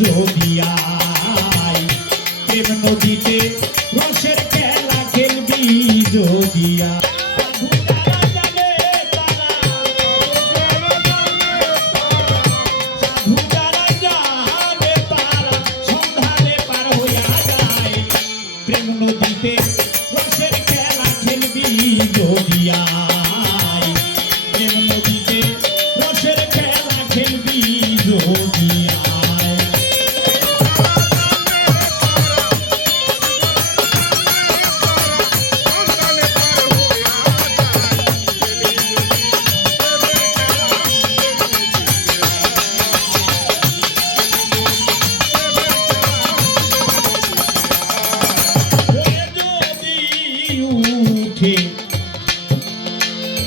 জদিয়ায় প্রেম নদীতে রসের খেলা খেলবি জদিয়া প্রেম নদীতে রসের খেলা খেলবি জদিয়ায় প্রেম নদীতে রসের খেলা খেলবি জদিয়ায়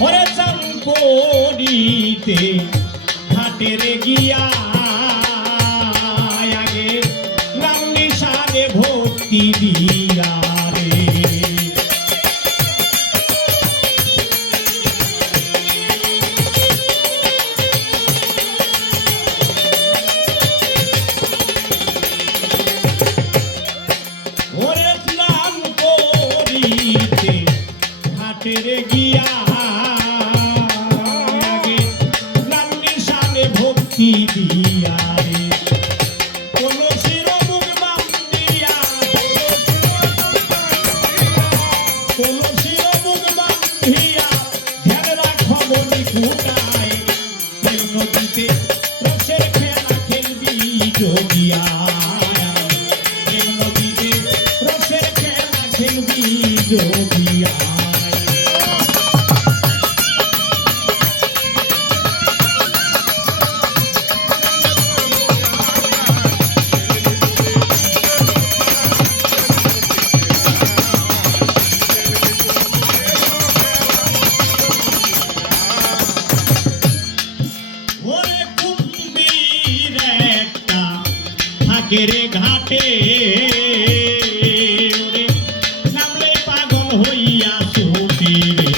ওরে চাম্পরিতে ঘাটের গিয়া আগে নাম নিশানে ভক্তি দিয়া রে ওরে নাম করিতে ঘাটের গিয়া ভক্তি দিয়া রে কোন শিরমুখ বান্ধিয়া কোন শিরমুখ বান্ধিয়া ধ্যান রাখো মনি কুটায় প্রেম নদীতে রসের খেলা খেলবি জদিয়ায় প্রেম নদীতে রসের খেলা খেলবি জদিয়ায় রে ঘাটে নামলে পাগল হইয়া ছুটি রে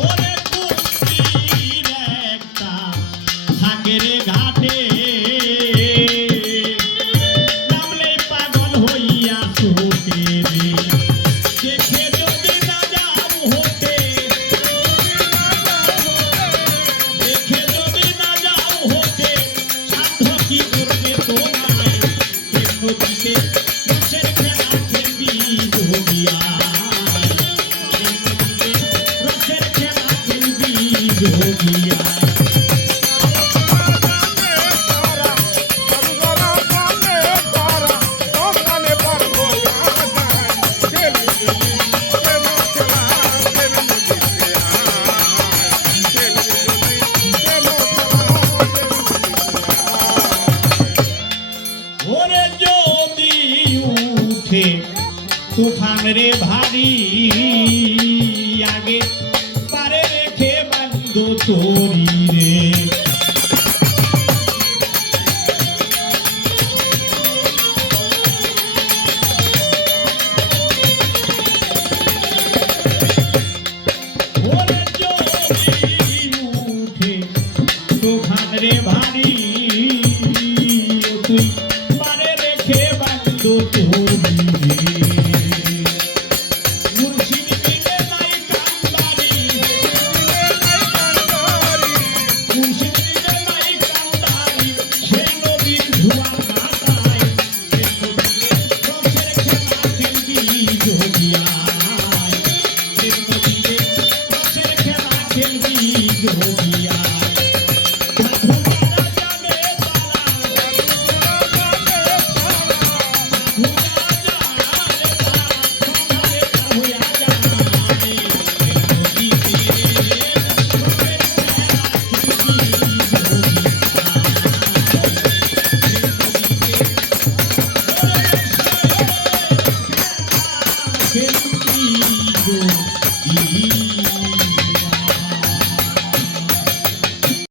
ওরে কুমির একটা থাকে রে ঘাটে নামলে পাগল হইয়া ছুটি রে দেখে যদি না যাও হতে দেখে যদি না যাও হতে সাধ্য কি করবে তোমায় প্রেম নদীতে রসের খেলা খেলবি জদিয়ায় প্রেম নদীতে রসের খেলা খেলবি জদিয়ায় তুফান রে ভারী আগে পারে রেখে বান্ধ তোরি রে ওরে যদি উঠে তুফান রে ভারী তুই পারে রেখে বান্ধ তোরি রে Thank you.